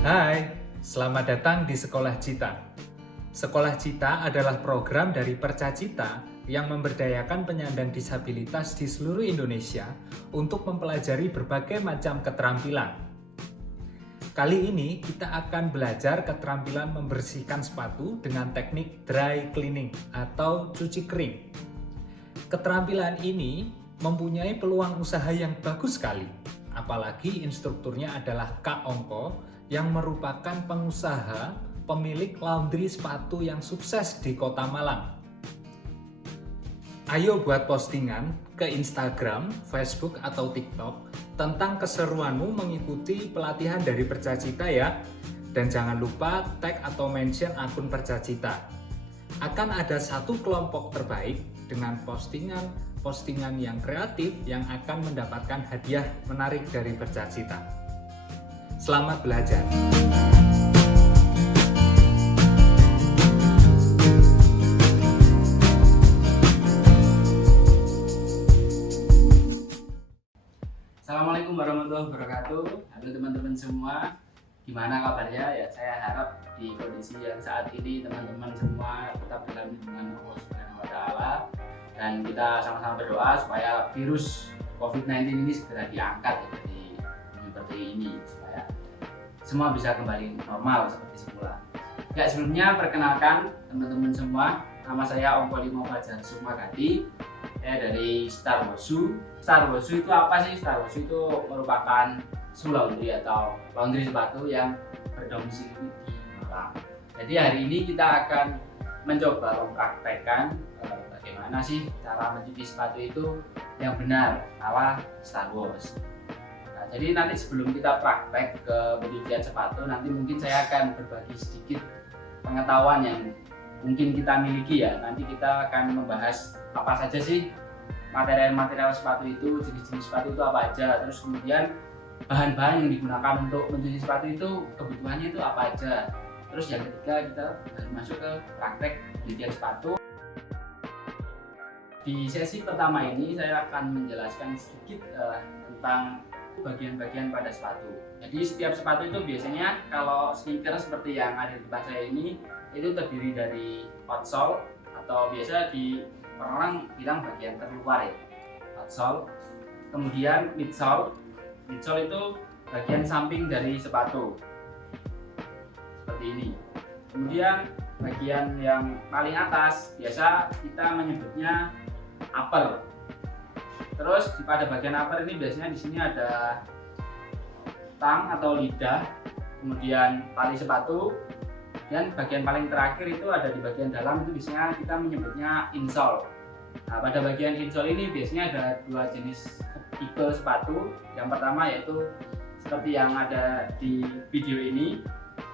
Hai, selamat datang di Sekolah Cita. Sekolah Cita adalah program dari Percacita yang memberdayakan penyandang disabilitas di seluruh Indonesia untuk mempelajari berbagai macam keterampilan. Kali ini kita akan belajar keterampilan membersihkan sepatu dengan teknik dry cleaning atau cuci kering. Keterampilan ini mempunyai peluang usaha yang bagus sekali, apalagi instrukturnya adalah Kak Ongko yang merupakan pengusaha pemilik laundry sepatu yang sukses di Kota Malang. Ayo buat postingan ke Instagram, Facebook, atau TikTok tentang keseruanmu mengikuti pelatihan dari Percacita ya. Dan jangan lupa tag atau mention akun Percacita. Akan ada satu kelompok terbaik dengan postingan yang kreatif yang akan mendapatkan hadiah menarik dari Percacita. Selamat belajar! Assalamualaikum warahmatullahi wabarakatuh. Halo teman-teman semua, gimana kabarnya? Ya, saya harap di kondisi yang saat ini teman-teman semua tetap dalam lindungan Allah Subhanahu wa Ta'ala, dan kita sama-sama berdoa supaya virus COVID-19 ini segera diangkat dari seperti ini, supaya semua bisa kembali normal seperti semula. Ya, sebelumnya perkenalkan teman-teman semua, nama saya Ongko Limo Fajar Sukmagati. Saya dari Star Wosu. Star Wosu itu apa sih? Star Wosu itu merupakan shoe laundry atau laundry sepatu yang berdomisili di Malang. Jadi hari ini kita akan mencoba mempraktekkan bagaimana sih cara mencuci sepatu itu yang benar ala Star Wars. Nah, jadi nanti sebelum kita praktek ke pencucian sepatu, nanti mungkin saya akan berbagi sedikit pengetahuan yang mungkin kita miliki ya. Nanti kita akan membahas apa saja sih material sepatu itu, jenis-jenis sepatu itu apa aja, terus kemudian bahan-bahan yang digunakan untuk mencuci sepatu itu kebutuhannya itu apa aja. Terus yang ketiga kita masuk ke praktek pencucian sepatu. Di sesi pertama ini saya akan menjelaskan sedikit tentang bagian-bagian pada sepatu. Jadi setiap sepatu itu biasanya kalau sneaker seperti yang ada di depan saya ini itu terdiri dari outsole atau biasa di orang-orang bilang bagian terluar ya, outsole. Kemudian midsole. Midsole itu bagian samping dari sepatu seperti ini. Kemudian bagian yang paling atas biasa kita menyebutnya upper. Terus pada bagian upper ini biasanya di sini ada tang atau lidah, kemudian tali sepatu, dan bagian paling terakhir itu ada di bagian dalam, itu biasanya kita menyebutnya insole. Nah, pada bagian insole ini biasanya ada dua jenis tipe sepatu. Yang pertama yaitu seperti yang ada di video ini,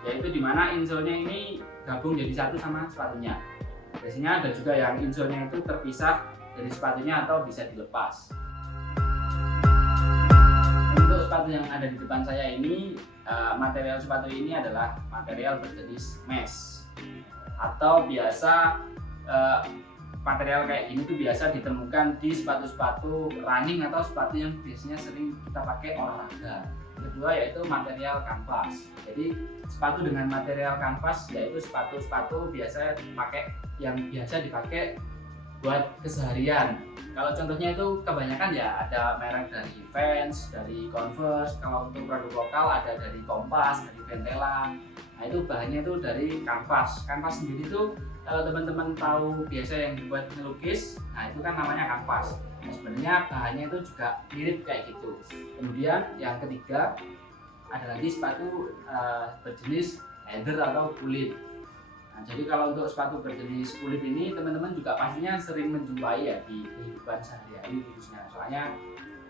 yaitu dimana insole-nya ini gabung jadi satu sama sepatunya. Biasanya ada juga yang insole-nya itu terpisah dari sepatunya atau bisa dilepas. Untuk sepatu yang ada di depan saya ini, material sepatu ini adalah material berjenis mesh, atau biasa material kayak ini tuh biasa ditemukan di sepatu-sepatu running atau sepatu yang biasanya sering kita pakai olahraga. Kedua yaitu material kanvas. Jadi sepatu dengan material kanvas yaitu sepatu-sepatu biasa yang biasa dipakai buat keseharian. Kalau contohnya itu kebanyakan ya ada merek dari Vans, dari Converse. Kalau untuk produk lokal ada dari Kompas, dari Ventela. Nah itu bahannya itu dari kanvas. Kanvas sendiri itu kalau teman-teman tahu biasa yang dibuat melukis, nah itu kan namanya kanvas. Nah, sebenarnya bahannya itu juga mirip kayak gitu. Kemudian yang ketiga ada lagi sepatu berjenis leather atau kulit. Nah, jadi kalau untuk sepatu berjenis kulit ini teman-teman juga pastinya sering menjumpai ya di kehidupan sehari-hari khususnya. Soalnya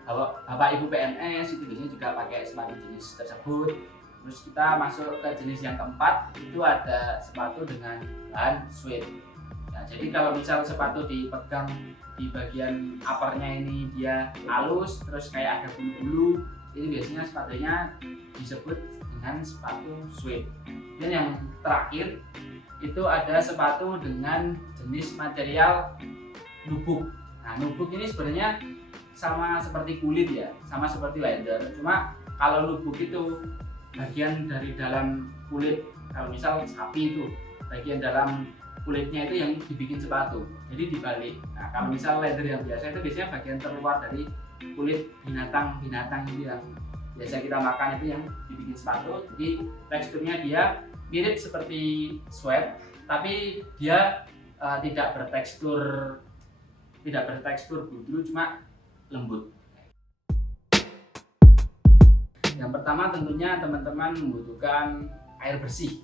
kalau Bapak Ibu PNS itu biasanya juga pakai sepatu jenis tersebut. Terus kita masuk ke jenis yang keempat, itu ada sepatu dengan bahan suede. Nah, jadi kalau misal sepatu dipegang di bagian uppernya ini dia halus, terus kayak ada bulu-bulu, ini biasanya sepatunya disebut dengan sepatu suede. Dan yang terakhir itu ada sepatu dengan jenis material nubuk. Nah, nubuk ini sebenarnya sama seperti kulit ya, sama seperti leather. Cuma kalau nubuk itu bagian dari dalam kulit. Kalau misal sapi itu bagian dalam kulitnya itu yang dibikin sepatu, jadi dibalik. Nah, kalau misal leather yang biasa itu biasanya bagian terluar dari kulit binatang-binatang itu yang biasa kita makan itu yang dibikin sepatu. Jadi teksturnya dia mirip seperti sweat, tapi dia tidak bertekstur bulu, cuma lembut. Yang pertama tentunya teman-teman membutuhkan air bersih.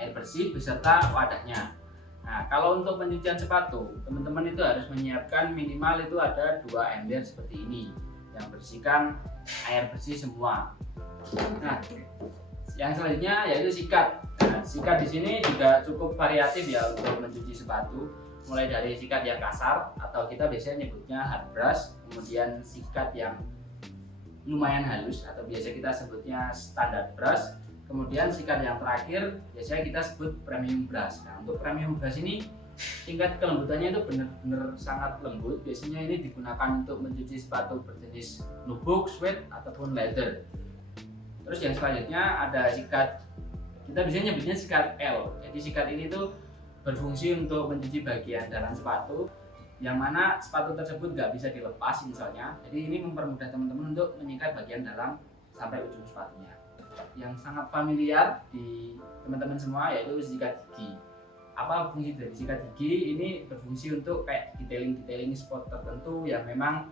Air bersih beserta wadahnya. Nah, kalau untuk pencucian sepatu, teman-teman itu harus menyiapkan minimal itu ada 2 ember seperti ini yang bersihkan air bersih semua. Nah, yang selanjutnya yaitu sikat. Nah, sikat di sini juga cukup variatif ya untuk mencuci sepatu, mulai dari sikat yang kasar atau kita biasanya nyebutnya hard brush, kemudian sikat yang lumayan halus atau biasa kita sebutnya standard brush. Kemudian sikat yang terakhir biasanya kita sebut premium brush. Nah, untuk premium brush ini tingkat kelembutannya itu benar-benar sangat lembut. Biasanya ini digunakan untuk mencuci sepatu berjenis nubuck, suede ataupun leather. Terus yang selanjutnya ada sikat, kita biasanya nyebutnya sikat L. Jadi sikat ini tuh berfungsi untuk mencuci bagian dalam sepatu yang mana sepatu tersebut nggak bisa dilepas misalnya. Jadi ini mempermudah teman-teman untuk menyikat bagian dalam sampai ujung sepatunya. Yang sangat familiar di teman-teman semua yaitu sikat gigi. Apa fungsi dari sikat gigi? Ini berfungsi untuk kayak detailing spot tertentu yang memang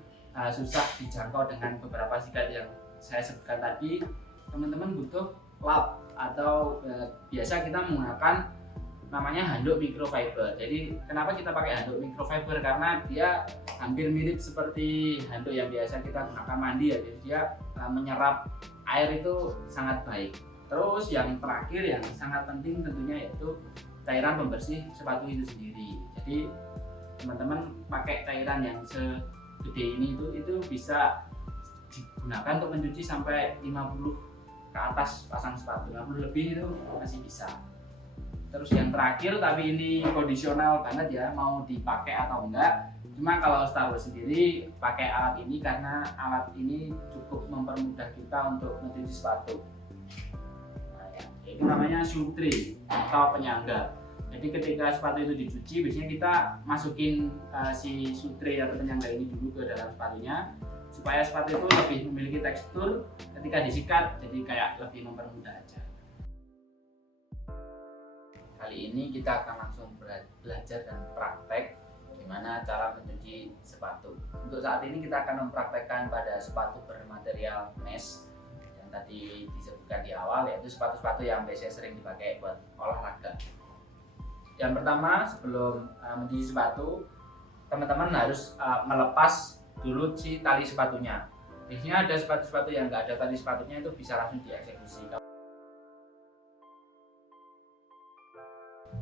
susah dijangkau dengan beberapa sikat yang saya sebutkan tadi. Teman-teman butuh lap atau biasa kita menggunakan namanya handuk microfiber. Jadi kenapa kita pakai handuk microfiber? Karena dia hampir mirip seperti handuk yang biasa kita gunakan mandi ya. Jadi dia menyerap air itu sangat baik. Terus yang terakhir yang sangat penting tentunya yaitu cairan pembersih sepatu itu sendiri. Jadi teman-teman pakai cairan yang segede ini itu bisa digunakan untuk mencuci sampai 50 ke atas pasang sepatu, 50 lebih itu masih bisa. Terus yang terakhir, tapi ini kondisional banget ya, mau dipakai atau enggak. Cuma kalau Star Wars sendiri pakai alat ini karena alat ini cukup mempermudah kita untuk mencuci sepatu. Nah, ya, itu namanya shoe tray atau penyangga. Jadi ketika sepatu itu dicuci, biasanya kita masukin si shoe tray atau penyangga ini dulu ke dalam sepatunya supaya sepatu itu lebih memiliki tekstur ketika disikat, jadi kayak lebih mempermudah aja. Kali ini kita akan langsung belajar dan praktek gimana cara mencuci sepatu. Untuk saat ini kita akan mempraktekkan pada sepatu bermaterial mesh yang tadi disebutkan di awal, yaitu sepatu-sepatu yang biasanya sering dipakai buat olahraga. Yang pertama, sebelum mencuci sepatu, teman-teman harus melepas dulu si tali sepatunya. Biasanya ada sepatu-sepatu yang nggak ada tali sepatunya itu bisa langsung dieksekusi.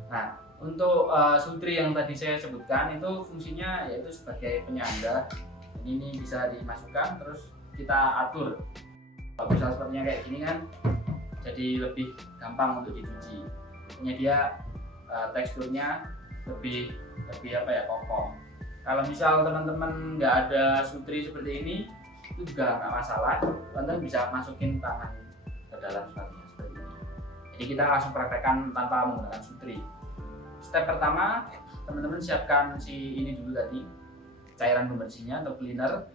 Nah, untuk sutri yang tadi saya sebutkan itu fungsinya yaitu sebagai penyangga. Ini bisa dimasukkan terus kita atur. Kalau misal sepatunya kayak gini kan, jadi lebih gampang untuk dicuci. Ini dia teksturnya lebih kokoh. Kalau misal teman-teman nggak ada sutri seperti ini, itu juga nggak masalah. Teman-teman bisa masukin tangan ke dalam sepatunya seperti ini. Jadi kita langsung praktekkan tanpa menggunakan sutri. Step pertama, teman-teman siapkan si ini dulu tadi, cairan pembersihnya atau cleaner.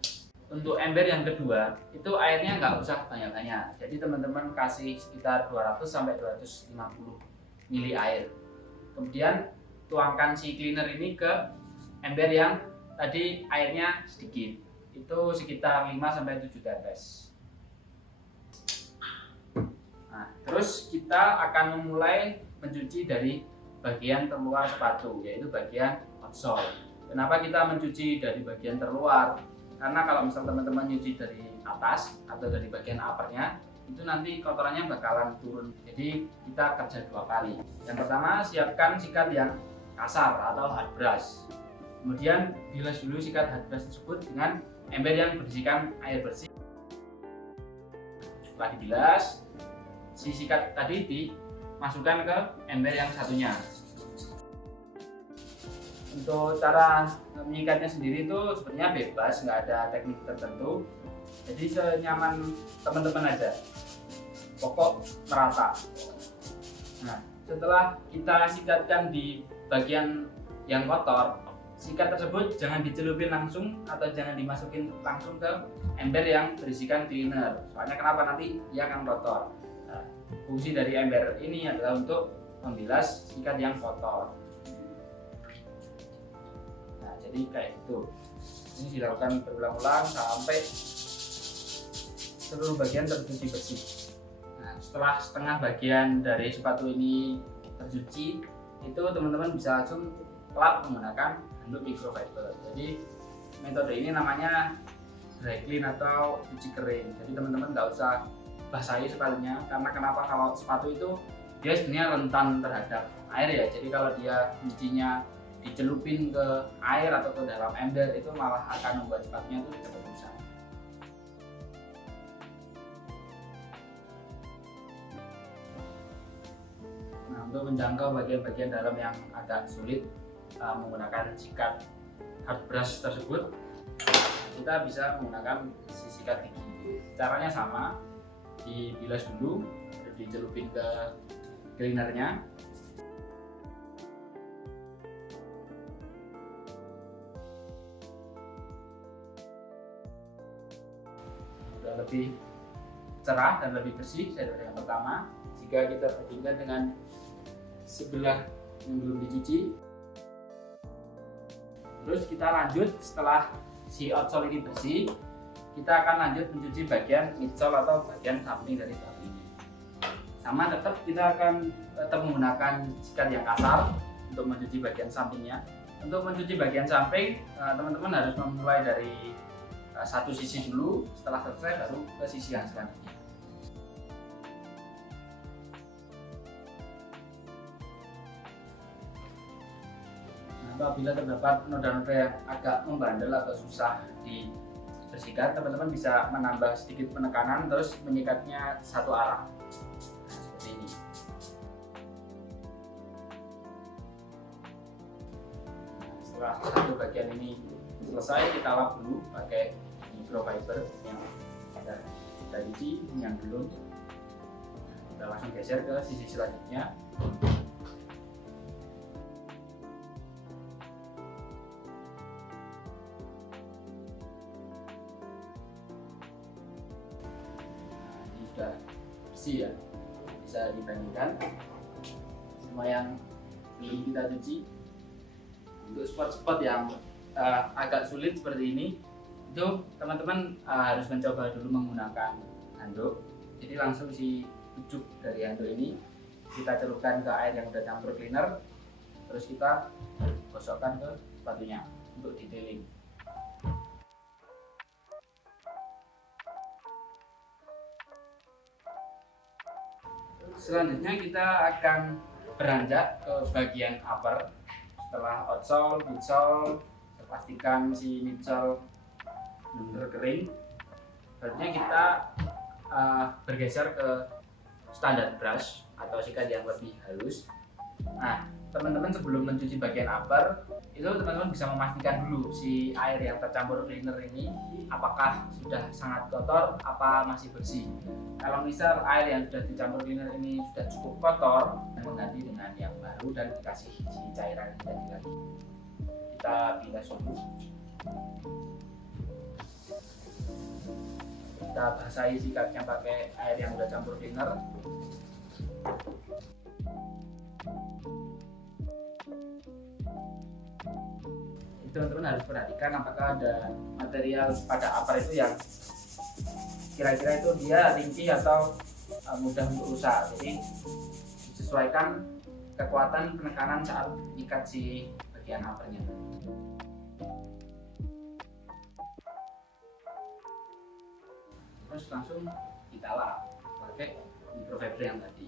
Untuk ember yang kedua, itu airnya nggak usah banyak-banyak. Jadi teman-teman kasih sekitar 200-250 ml air. Kemudian tuangkan si cleaner ini ke ember yang tadi airnya sedikit. Itu sekitar 5-7 tetes. Nah, terus kita akan memulai mencuci dari bagian terluar sepatu, yaitu bagian outsole. Kenapa kita mencuci dari bagian terluar? Karena kalau misal teman-teman nyuci dari atas atau dari bagian uppernya, itu nanti kotorannya bakalan turun. Jadi kita kerja 2 kali. Yang pertama, siapkan sikat yang kasar atau hard brush. Kemudian bilas dulu sikat hard brush tersebut dengan ember yang berisikan air bersih. Setelah dibilas, si sikat tadi dimasukkan ke ember yang satunya. Untuk cara menyikatnya sendiri itu sebenarnya bebas, nggak ada teknik tertentu. Jadi senyaman teman-teman aja, pokok merata. Nah, setelah kita sikatkan di bagian yang kotor, sikat tersebut jangan dicelupin langsung atau jangan dimasukin langsung ke ember yang berisikan cleaner. Soalnya kenapa, nanti dia akan kotor. Nah, fungsi dari ember ini adalah untuk membilas sikat yang kotor. Nah, jadi kayak gitu. Ini dilakukan berulang-ulang sampai seluruh bagian tercuci bersih. Nah, setelah setengah bagian dari sepatu ini tercuci, itu teman-teman bisa langsung lap menggunakan handuk microfiber. Jadi metode ini namanya dry clean atau cuci kering. Jadi teman-teman nggak usah basahi sepatunya, karena kenapa, kalau sepatu itu dia sebenarnya rentan terhadap air ya. Jadi kalau dia nyucinya dicelupin ke air atau ke dalam ember, itu malah akan membuat sepatunya itu cepat rusak. Nah, untuk menjangkau bagian-bagian dalam yang agak sulit menggunakan sikat hard brush tersebut, kita bisa menggunakan sikat gigi. Caranya sama, dibilas dulu, dicelupin ke cleanernya. Sudah lebih cerah dan lebih bersih daripada yang pertama. Jika kita bandingkan dengan sebelah yang belum dicuci, terus kita lanjut, setelah si outsole ini bersih, kita akan lanjut mencuci bagian midsole atau bagian samping dari sepatu ini. Sama, tetap kita akan menggunakan sikat yang kasar untuk mencuci bagian sampingnya. Untuk mencuci bagian samping, teman-teman harus memulai dari satu sisi dulu, setelah selesai baru ke sisi yang selanjutnya. Apabila terdapat noda-noda yang agak membandel atau susah dibersihkan, teman-teman bisa menambah sedikit penekanan terus menyikatnya satu arah. Nah, seperti ini. Nah, setelah satu bagian ini selesai, kita lap dulu pakai microfiber yang ada tadi, ini yang belum. Kita langsung geser ke sisi selanjutnya. Sudah bersih ya, bisa dibandingkan sama yang belum kita cuci. Untuk spot-spot yang agak sulit seperti ini, itu teman-teman harus mencoba dulu menggunakan handuk. Jadi langsung si ujung dari handuk ini kita celupkan ke air yang sudah campur cleaner, terus kita gosokkan ke sepatunya untuk detailing. Selanjutnya kita akan beranjak ke bagian upper. Setelah outsole, midsole, pastikan si midsole benar kering. Selanjutnya kita bergeser ke standar brush atau sikat yang lebih halus. Nah, teman-teman sebelum mencuci bagian upper, itu teman-teman bisa memastikan dulu si air yang tercampur cleaner ini apakah sudah sangat kotor, apa masih bersih. Kalau misal air yang sudah dicampur cleaner ini sudah cukup kotor, mengganti dengan yang baru dan dikasih si cairan tadi lagi. Kita bilas dulu. Kita basahi sikatnya pakai air yang sudah campur cleaner. Teman-teman harus perhatikan apakah ada material pada upper itu yang kira-kira itu dia ringkih atau mudah untuk rusak. Jadi disesuaikan kekuatan penekanan saat ikat si bagian uppernya. Terus langsung kita lap pakai microfiber yang tadi.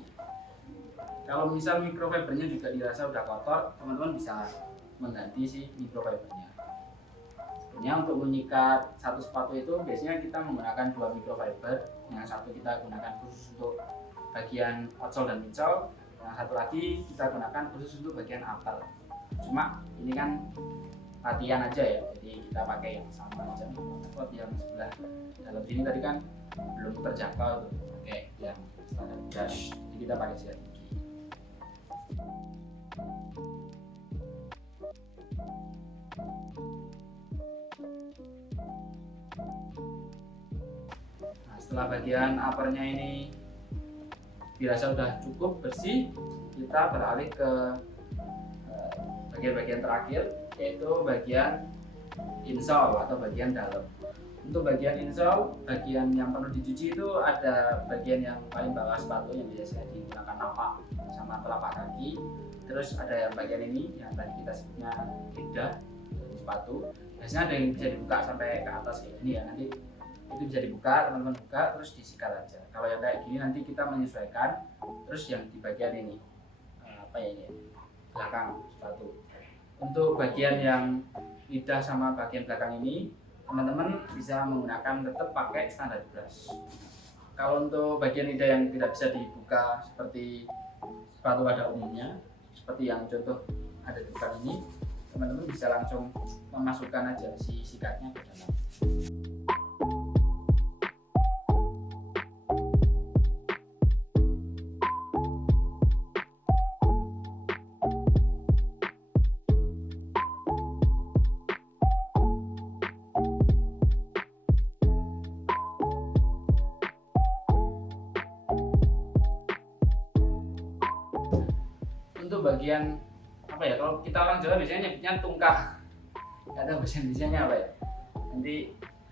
Kalau misal microfibernya juga dirasa udah kotor, teman-teman bisa mengganti si microfibernya. Sebenarnya untuk menyikat satu sepatu itu biasanya kita menggunakan dua microfiber. Yang satu kita gunakan khusus untuk bagian outsole dan midsole, yang satu lagi kita gunakan khusus untuk bagian upper. Cuma ini kan latihan aja ya, jadi kita pakai yang sama aja nih. Kalau yang sebelah dalam sini tadi kan belum terjangkau tuh, oke yang standar brush, jadi kita pakai sikat gigi. Nah, setelah bagian uppernya ini dirasa udah cukup bersih, kita beralih ke bagian-bagian terakhir, yaitu bagian insole atau bagian dalam. Untuk bagian insole, bagian yang perlu dicuci itu ada bagian yang paling bawah sepatu yang biasanya digunakan lapak sama telapak kaki. Terus ada yang bagian ini yang tadi kita sebutnya lidah dari sepatu. Biasanya ada yang bisa dibuka sampai ke atas kayak gini ya. Nanti itu bisa dibuka, teman-teman buka terus disikat aja. Kalau yang kayak gini nanti kita menyesuaikan. Terus yang di bagian ini apa ya ini? Belakang sepatu. Untuk bagian yang lidah sama bagian belakang ini, teman-teman bisa menggunakan tetap pakai standar brush. Kalau untuk bagian lidah yang tidak bisa dibuka seperti sepatu pada umumnya, seperti yang contoh ada di depan ini, teman-teman bisa langsung memasukkan aja si sikatnya ke dalam. Untuk bagian apa ya, kalau kita orang Jawa biasanya nyebutnya tungkah, nggak tahu bahasa Indonesianya apa ya. Nanti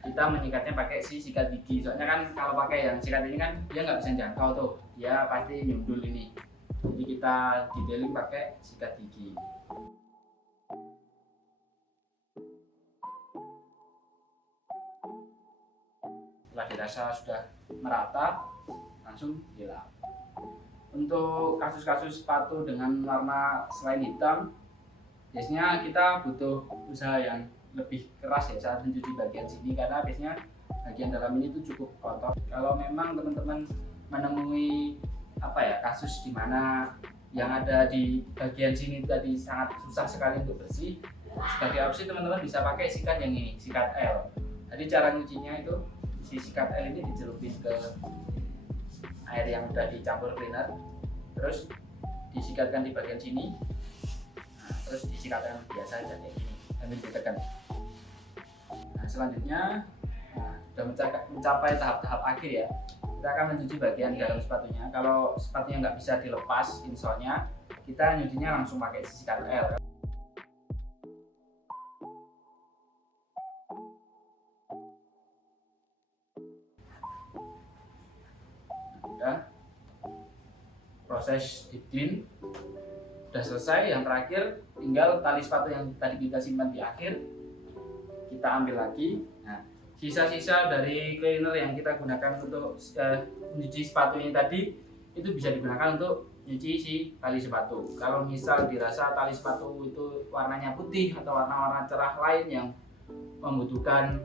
kita menyikatnya pakai si sikat gigi, soalnya kan kalau pakai yang sikat ini kan dia nggak bisa jangkau tuh, dia pasti nyundul ini, jadi kita detailing pakai sikat gigi. Setelah dirasa sudah merata, langsung dilap. Untuk kasus-kasus sepatu dengan warna selain hitam, biasanya kita butuh usaha yang lebih keras ya saat mencuci bagian sini, karena biasanya bagian dalam ini tuh cukup kotor. Kalau memang teman-teman menemui apa ya kasus di mana yang ada di bagian sini tadi sangat susah sekali untuk bersih, sebagai opsi teman-teman bisa pakai sikat yang ini, sikat L. Jadi cara nyucinya itu si sikat L ini dicelupin ke air yang udah dicampur cleaner, terus disikatkan di bagian sini, nah, terus disikatkan biasa aja kayak gini sambil ditekan. Nah, selanjutnya sudah mencapai tahap-tahap akhir ya, kita akan mencuci bagian dalam sepatunya. Kalau sepatunya nggak bisa dilepas insole-nya, kita nyucinya langsung pakai sikat L. Udah, proses deep clean udah selesai. Yang terakhir tinggal tali sepatu yang tadi kita simpan di akhir, kita ambil lagi. Nah, sisa-sisa dari cleaner yang kita gunakan untuk mencuci sepatu ini tadi itu bisa digunakan untuk nyuci si tali sepatu. Kalau misal dirasa tali sepatu itu warnanya putih atau warna-warna cerah lain yang membutuhkan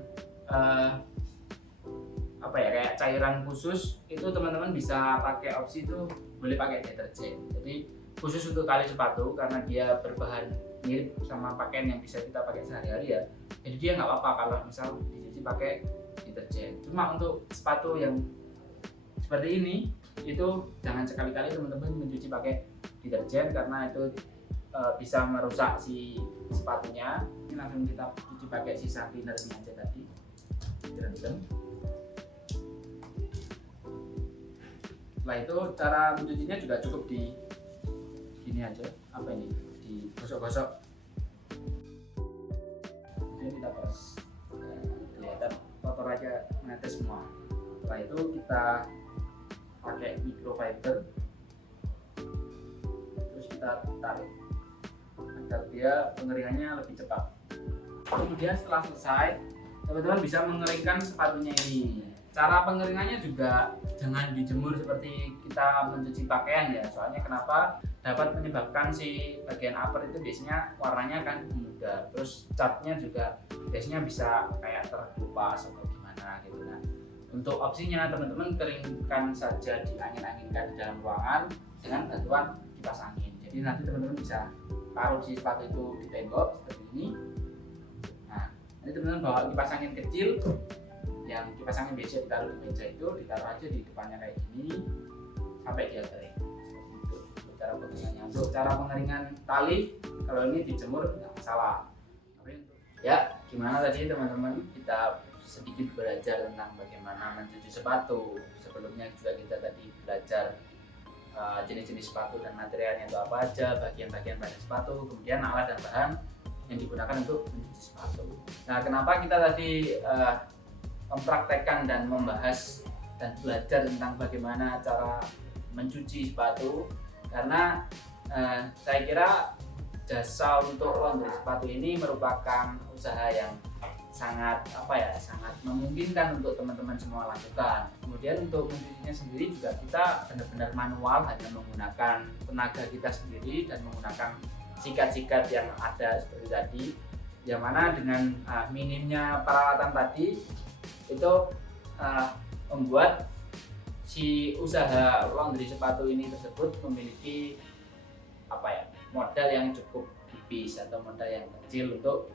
apa ya kayak cairan khusus, itu teman-teman bisa pakai opsi itu boleh pakai deterjen. Jadi khusus untuk tali sepatu karena dia berbahan mirip sama pakaian yang bisa kita pakai sehari-hari ya, jadi dia nggak apa-apa kalau misal dicuci pakai deterjen. Cuma untuk sepatu yang seperti ini itu jangan sekali-kali teman-teman mencuci pakai deterjen karena itu bisa merusak si sepatunya. Ini langsung kita cuci pakai sisa cleanernya aja tadi, direndam. Setelah itu cara mencucinya juga cukup di gini aja, apa ini, digosok-gosok. Kemudian kita peres, kelihatan kotor aja menetes semua. Setelah itu kita pakai microfiber, terus kita tarik agar dia pengeringannya lebih cepat. Kemudian setelah selesai, teman-teman bisa mengeringkan sepatunya ini. Cara pengeringannya juga jangan dijemur seperti kita mencuci pakaian ya, soalnya kenapa, dapat menyebabkan si bagian upper itu biasanya warnanya kan memudar, terus catnya juga biasanya bisa kayak terkelupas atau gimana gitu. Nah, untuk opsinya teman-teman keringkan saja, diangin-anginkan di dalam ruangan dengan bantuan kipas angin. Jadi nanti teman-teman bisa taruh si sepatu itu di tembok seperti ini, Ini teman-teman bawa kipas angin kecil, yang kipas angin biasa ditaruh di meja itu, ditaruh aja di depannya kayak gini sampai dia kering. Untuk cara pengeringnya, untuk cara pengeringan tali, kalau ini dijemur nggak masalah. Ya, gimana tadi teman-teman, kita sedikit belajar tentang bagaimana mencuci sepatu. Sebelumnya juga kita tadi belajar jenis-jenis sepatu dan materialnya itu apa aja, bagian-bagian pada sepatu, kemudian alat dan bahan yang digunakan untuk mencuci sepatu. Nah, kenapa kita tadi mempraktekkan dan membahas dan belajar tentang bagaimana cara mencuci sepatu? Karena saya kira jasa untuk laundry sepatu ini merupakan usaha yang sangat sangat memungkinkan untuk teman-teman semua lakukan. Kemudian untuk mencucinya sendiri juga kita benar-benar manual, hanya menggunakan tenaga kita sendiri dan menggunakan sikat-sikat yang ada seperti tadi. Yang mana dengan minimnya peralatan tadi itu membuat si usaha laundry sepatu ini tersebut memiliki modal yang cukup tipis atau modal yang kecil untuk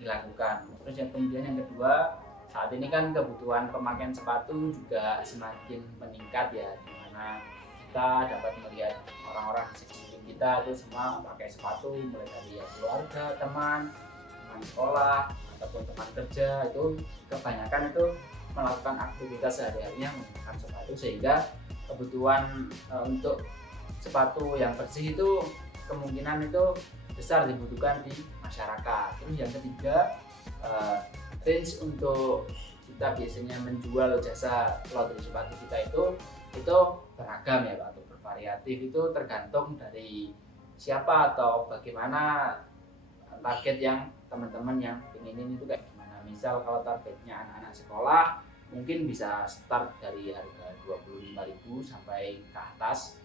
dilakukan. Terus kemudian yang kedua, saat ini kan kebutuhan pemakaian sepatu juga semakin meningkat ya, dimana kita dapat melihat orang-orang di sekeliling kita itu semua pakai sepatu, mulai dari keluarga, teman sekolah ataupun teman kerja, itu kebanyakan itu melakukan aktivitas sehari-harinya menggunakan sepatu, sehingga kebutuhan untuk sepatu yang bersih itu kemungkinan itu besar dibutuhkan di masyarakat. Terus yang ketiga, range untuk kita biasanya menjual jasa laundry sepatu kita itu beragam ya Pak, atau bervariatif. Itu tergantung dari siapa atau bagaimana target yang teman-teman yang ingin itu kayak gimana. Misal kalau targetnya anak-anak sekolah, mungkin bisa start dari harga 25.000 sampai ke atas.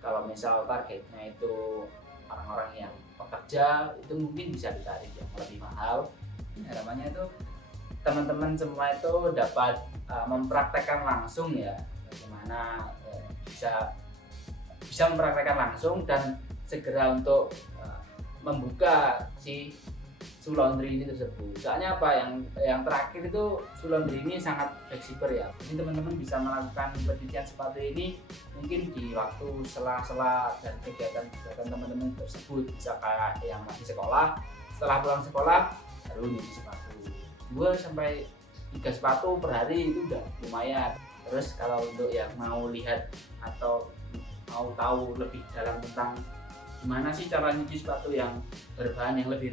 Kalau misal targetnya itu orang-orang yang pekerja, itu mungkin bisa ditarik yang lebih mahal. Harapannya itu teman-teman semua itu dapat mempraktekkan langsung ya, bagaimana bisa mempraktekkan langsung dan segera untuk membuka si Laundry ini tersebut. Soalnya apa, yang terakhir itu Laundry ini sangat fleksibel ya. Jadi teman-teman bisa melakukan pencucian sepatu ini mungkin di waktu sela-sela dan kegiatan teman-teman tersebut. Bisa kayak yang masih sekolah, setelah pulang sekolah baru nyuci sepatu 2 sampai 3 sepatu per hari, itu udah lumayan. Terus kalau untuk yang mau lihat atau mau tahu lebih dalam tentang gimana sih cara nyuci sepatu yang berbahan yang lebih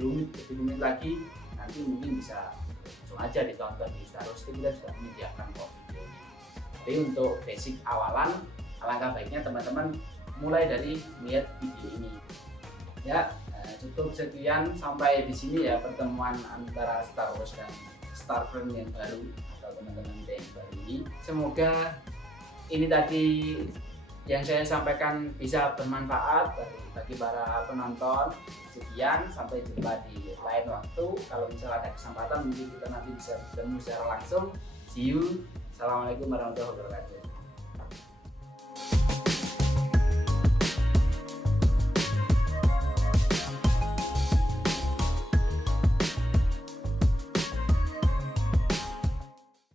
rumit lagi, nanti mungkin bisa langsung aja ditonton di Star Roasting, kita sudah menyediakan kok video ini. Tapi untuk basic awalan, alangkah baiknya teman-teman mulai dari melihat video ini. Ya, cukup sekian sampai di sini ya pertemuan antara Star Wars dan Star Frame yang baru atau teman-teman yang baru ini. Semoga ini tadi yang saya sampaikan bisa bermanfaat bagi para penonton. Sekian, sampai jumpa di lain waktu. Kalau misalnya ada kesempatan mungkin kita nanti bisa bertemu secara langsung. See you. Assalamualaikum warahmatullahi wabarakatuh.